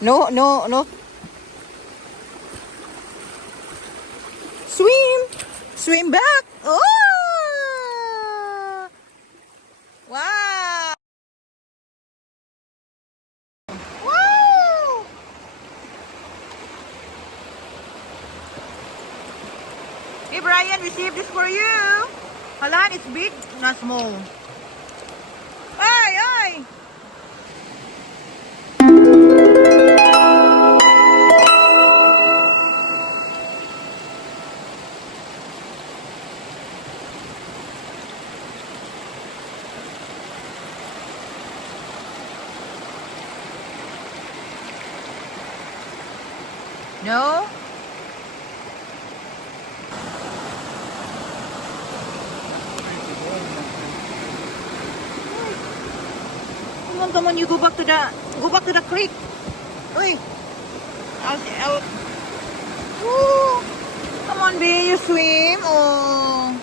No, no, no. Swim! Swim back! Oh! Wow! Wow! Hey Brian, receive this for you. Halan, it's big, not small. Ay, ay! No? Come on, you go back to the creek. Uy. I'll, woo. Come on, babe, you swim. Oh.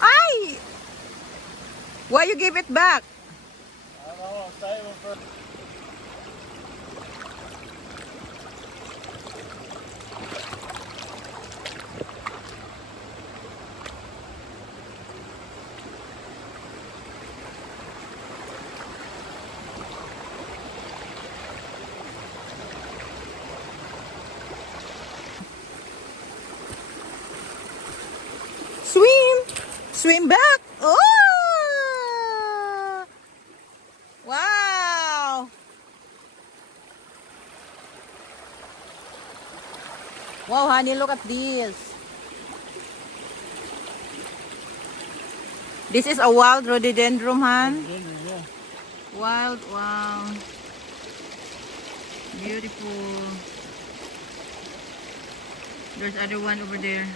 Ay! Why you give it back? I don't know, I'm saving for... Swim! Swim back! Oh! Wow! Wow, honey, look at this. This is a wild rhododendron, hon. Yeah. Wild, wow. Beautiful. There's other one over there.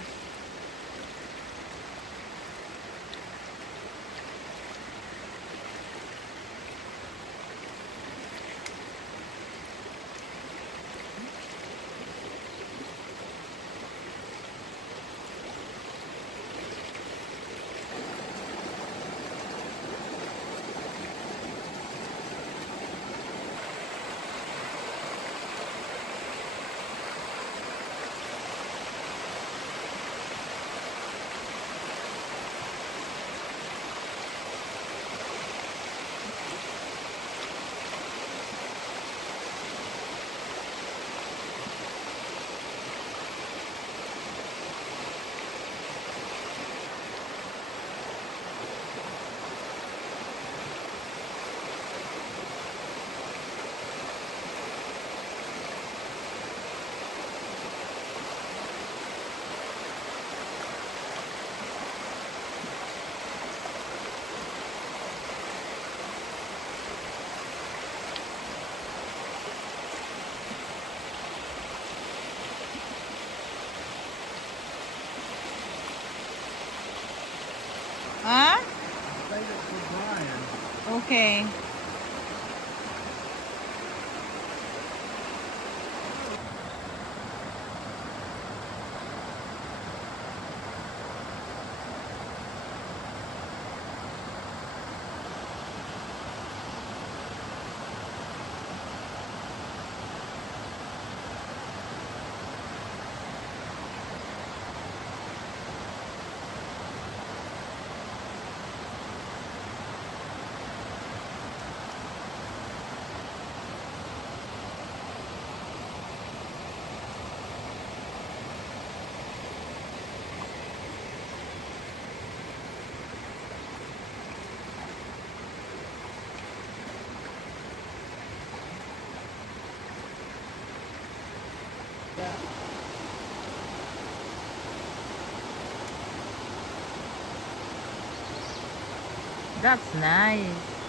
Huh? Save it for Brian. Okay. That's nice.